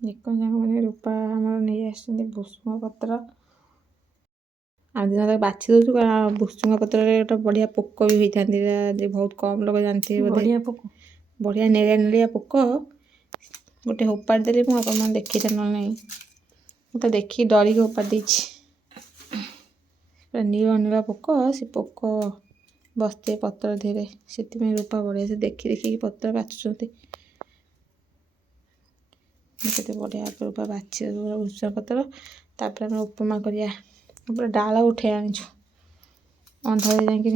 निकन मैंने रूपा आमर नहीं आस भुसुंग पत्र आ दिन तक बाछि दौर कारण भुसुंग पत्र गोटे बढ़िया पोक भी होता बहुत कम लोग जानते बढ़िया पोक बढ़िया नेलिया नेलिया पोक गोटे होपाड़ देली मुझे देखी ना नहीं तो देखी डरिक होपाड़ देछि नील नील पोक से पोक बसते पत्र धीरे से रूपा बढ़िया से देखी देखिकी पत्र बाछुंट केते बढ़िया रूपा बाछि भुसुंग पत्र तापर आम उपमा करिया पूरा डाल उठे आनीचु अंधारे जाकि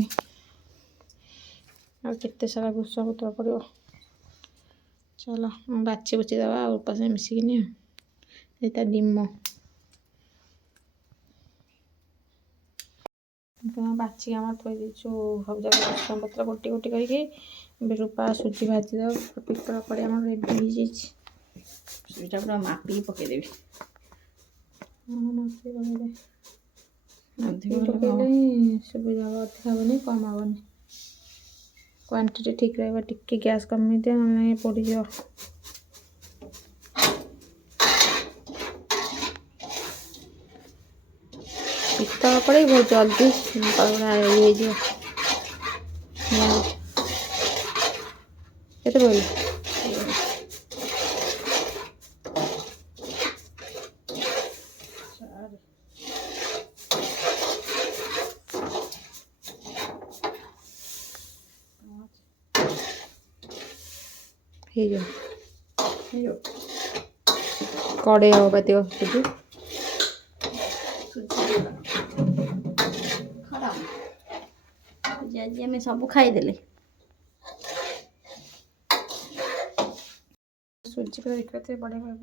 केते सारा भुसुंग पत्र पड़ो चलो बाछि बुची दवा रूपा से मिसिकिनी ये डिम बाछि आम थोड़ी देचु सब जगह भुसुंग पत्र गोटी गोटी करके रूपा सुजी भाजी दो पितल कड़े आम रेडी हो जाइए सुजीटा पूरा मापी पकईदेवी पकईले सुविधा हम अधिक हेनी कम हेनी क्वांटिटी ठीक रहा टिके गैस कमी दिया ना पड़ जा पितल कड़े बहुत जल्दी केते बोल कड़े हो बात आज आम सब खाईदे सुजी पूरा देखते बढ़िया भाव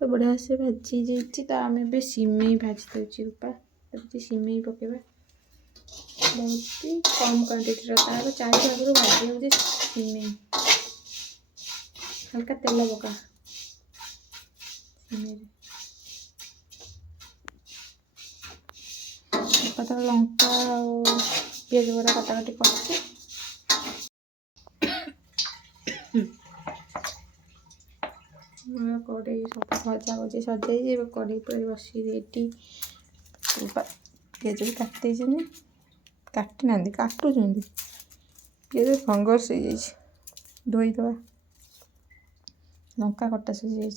तो बढ़िया से भाजी जाइए तो आम ए सिमई भाजी दे रूपा सिमई पकेबा बहुत कम क्वांटिटी तार चारि भाग भाजी हो सिमई हल्का तेल पका सिमई पता लंका पिज बड़ा काटाकाटी कर कड़े सब भजा भजी सजाई कड़े पूरा बसी रेडी पिज भी काटते काटी ना काटुं पिज फंगस हो धोईदे लंका कटा सजी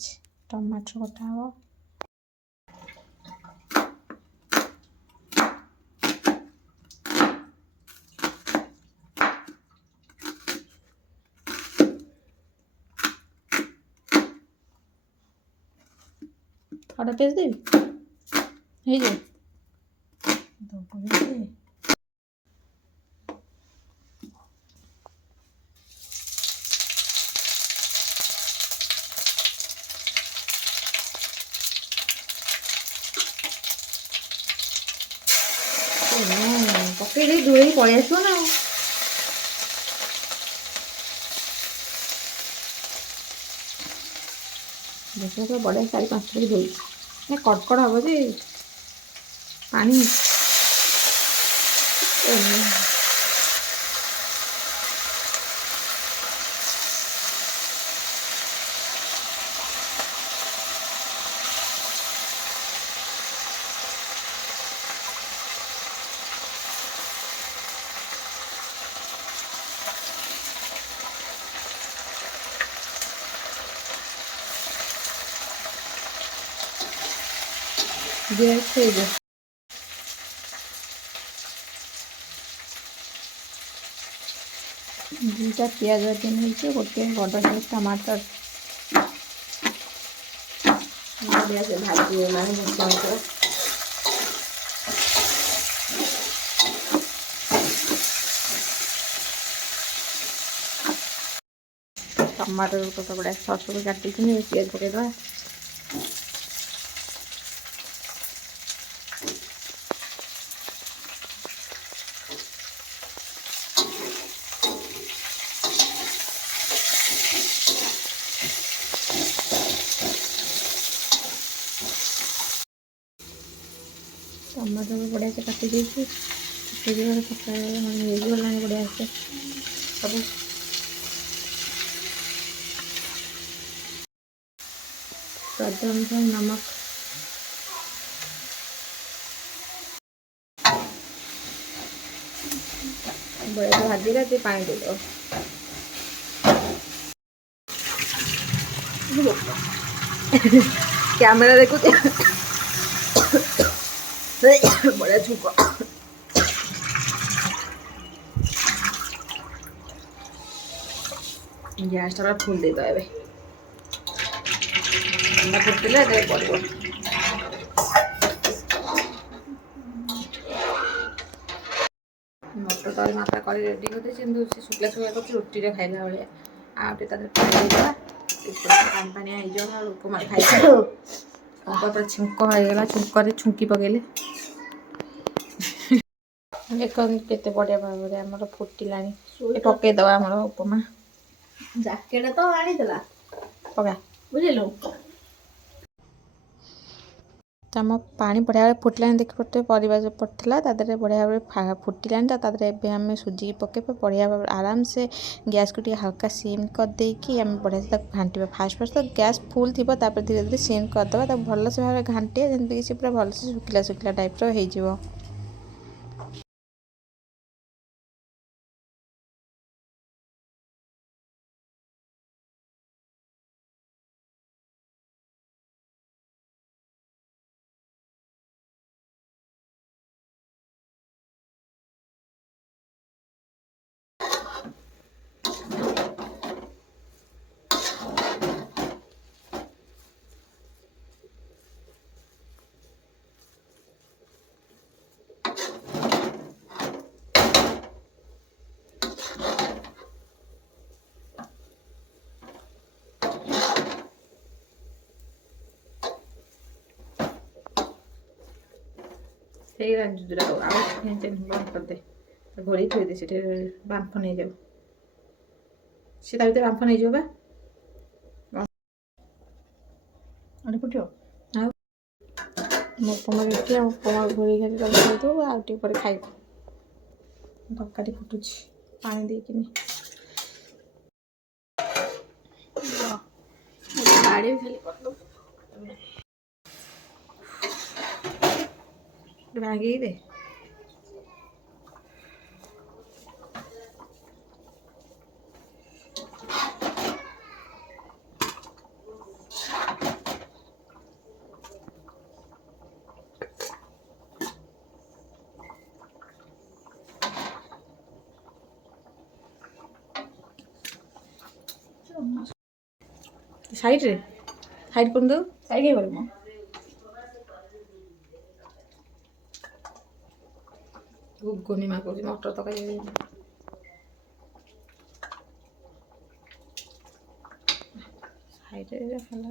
टमाटर कटा हम आधा पेज देवी हो पकई दूरे पलि आस ना देखो बढ़िया 4-5 थर धोई कड़कड़ हम जे पानी गैस दुटा पिज दिन गोटे बड़ साइज टमाटर बढ़िया से भाजी भुसुंग टमाटर को बढ़िया सस को काटी पिज पकईदे टमाटर भी बढ़िया से काटी देती पका गला बढ़िया से सब स्वाद अनुसार नमक, बढ़िया भाजी ला पानी दे दो। कैमरा देखो बढ़िया छुक गैस टा फुल दे दो फुटले पड़ो मटर तो मात्रा कर रेडी करदे शुक्ला शुक्ला कर रुटी खाइला भाया आउटे पानी हो उपमा खाई छुंक होगा छुंक छुंकी पकड़े केते बढ़िया भाव आमर फुटिला पकईदे आमर उपमा जैकेट तो आनी पका बुझिलु आम पानी बढ़िया भाव फुटलानी देखी पड़ते परिवा जो पड़ता तादे बढ़िया भाव फुटिलानी तादे आम सुजी पकेबा बढ़िया भाव आराम से गैस को हल्का सीम करदेकि आम बढ़िया से घाटा फास्ट फास्ट तो गैस फुल थी धीरे धीरे सीम करदे भल से भाव घाटे जमीक पूरा भल से शुखिला शुखिला टाइप हो। बंद कर दे घोड़ी थोड़ी दे से बांफ नहीं जाऊ सी भर बांफ नहीं जाऊ फुटियो उपमा रेडी उपमा घोड़ी खादू आउटे खाइब तरकारी फुटुच पानी देकिनी गाड़ी खाली कर दो भागी दे साइड रे साइड कर दो साइड के करमो गुगुनी माँ को मटर तक साइड रे खाला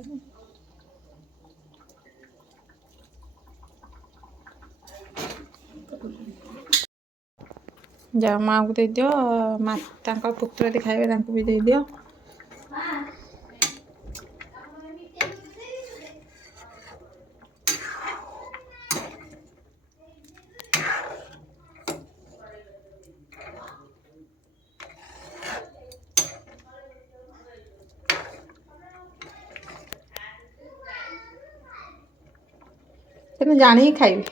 जा माँ को दे दियो माँ पुत्र खाइबे भी दे दियो तेने जानी ही खाइबी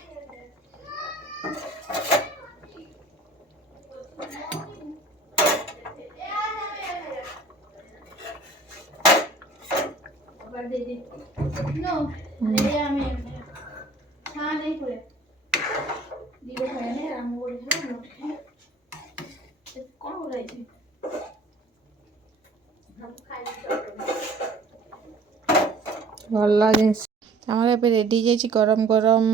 नो ये हमें हां नहीं पूरे दीबो खाए ने हम बोल है नोट कौन हो रही थी हम खाई भल जिनिस आमर ए रेडी जाइए गरम गरम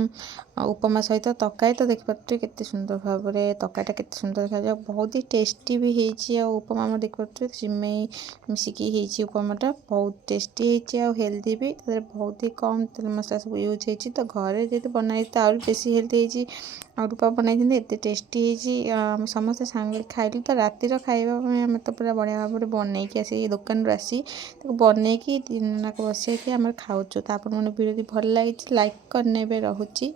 उपमा सहित तकाई तो देखिपे केते सुंदर भाव में तकाईटा केते सुंदर देखा बहुत ही टेस्टी भी होती उपमा देखिपे सिमई मिसिकी उपमाटा बहुत टेस्टी होती हेल्दी भी बहुत ही कम तेल मसला सब यूज होती तो घरे जो बनाई तो आहरी बेसी हेल्दी होती और रूपा बनाई एत टेस्टी होती समस्ते सांगे खाइलु तो रातिर खाइबा आम तो पूरा बढ़िया भाव में बनईकी आसी दुकान आसी बनईकी दिन बस आम खाऊँ तो आप भिडियो भल लगी लाइक करने रहुची।